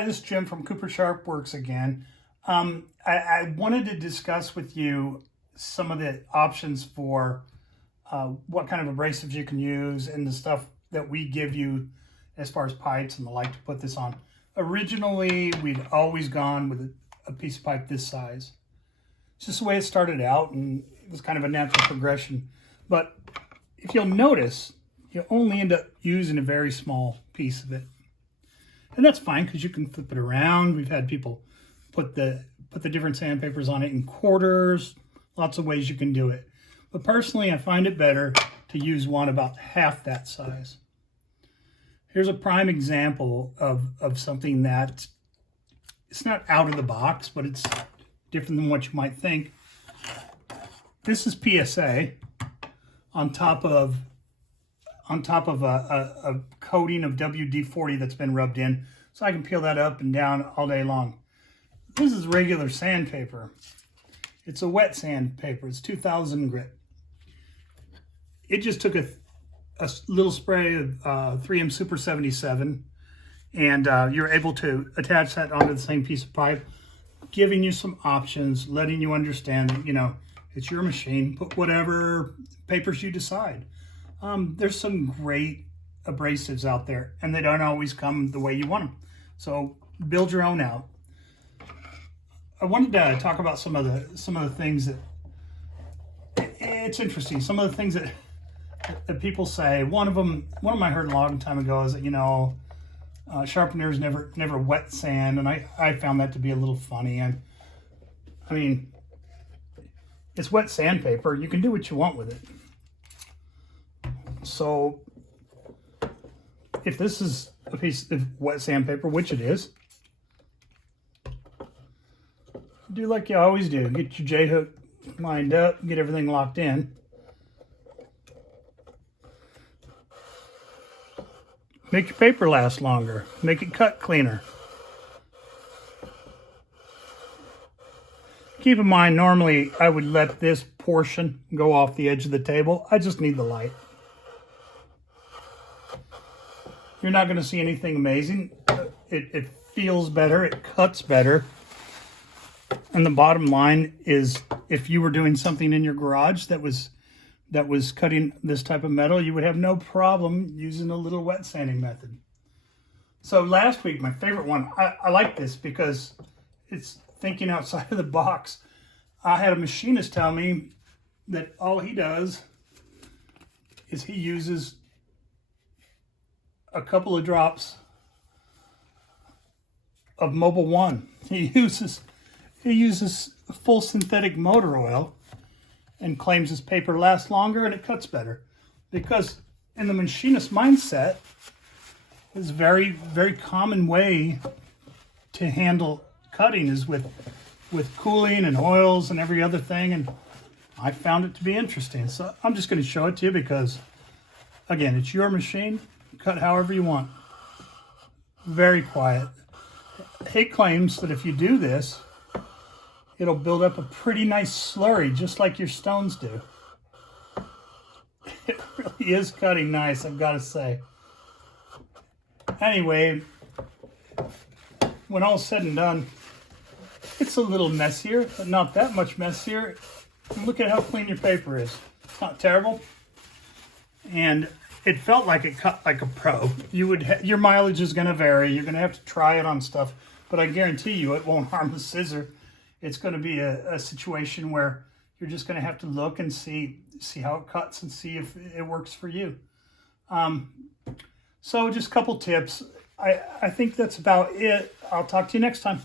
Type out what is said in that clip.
Hi, this is Jim from Cooper Sharp Works again. I wanted to discuss with you some of the options for what kind of abrasives you can use and the stuff that we give you as far as pipes and the like to put this on. Originally, we'd always gone with a piece of pipe this size. It's just the way it started out, and it was kind of a natural progression. But if you'll notice, you only end up using a very small piece of it. And that's fine because you can flip it around. We've had people put the different sandpapers on it in quarters. Lots of ways you can do it. But personally, I find it better to use one about half that size. Here's a prime example of something that it's not out of the box, but it's different than what you might think. This is PSA on top of a coating of WD-40 that's been rubbed in, so I can peel that up and down all day long. This is regular sandpaper. It's a wet sandpaper. It's 2000 grit. It just took a little spray of 3M Super 77, and you're able to attach that onto the same piece of pipe, giving you some options, letting you understand that, you know, it's your machine. Put whatever papers you decide. There's some great abrasives out there, and they don't always come the way you want them. So build your own out. I wanted to talk about some of the things that it's interesting. Some of the things that people say. One of them I heard a long time ago is that, you know, sharpeners never wet sand, and I found that to be a little funny. And I mean, it's wet sandpaper. You can do what you want with it. So if this is a piece of wet sandpaper, which it is, do like you always do. Get your J-hook lined up, get everything locked in. Make your paper last longer. Make it cut cleaner. Keep in mind, normally I would let this portion go off the edge of the table. I just need the light. You're not going to see anything amazing. It feels better. It cuts better. And the bottom line is, if you were doing something in your garage that was cutting this type of metal, you would have no problem using a little wet sanding method. So last week, my favorite one, I like this because it's thinking outside of the box. I had a machinist tell me that all he does is he uses a couple of drops of Mobil 1. He uses full synthetic motor oil and claims his paper lasts longer and it cuts better. Because in the machinist mindset, it's a very, very common way to handle cutting is with cooling and oils and every other thing, and I found it to be interesting. So I'm just going to show it to you because, again, it's your machine. Cut however you want. Very quiet. He claims that if you do this, it'll build up a pretty nice slurry, just like your stones do. It really is cutting nice, I've got to say. Anyway, when all's said and done, it's a little messier, but not that much messier. And look at how clean your paper is. It's not terrible. And it felt like it cut like a pro. Your mileage is going to vary. You're going to have to try it on stuff, but I guarantee you it won't harm the scissor. It's going to be a situation where you're just going to have to look and see how it cuts and see if it works for you. So just a couple tips. I think that's about it. I'll talk to you next time.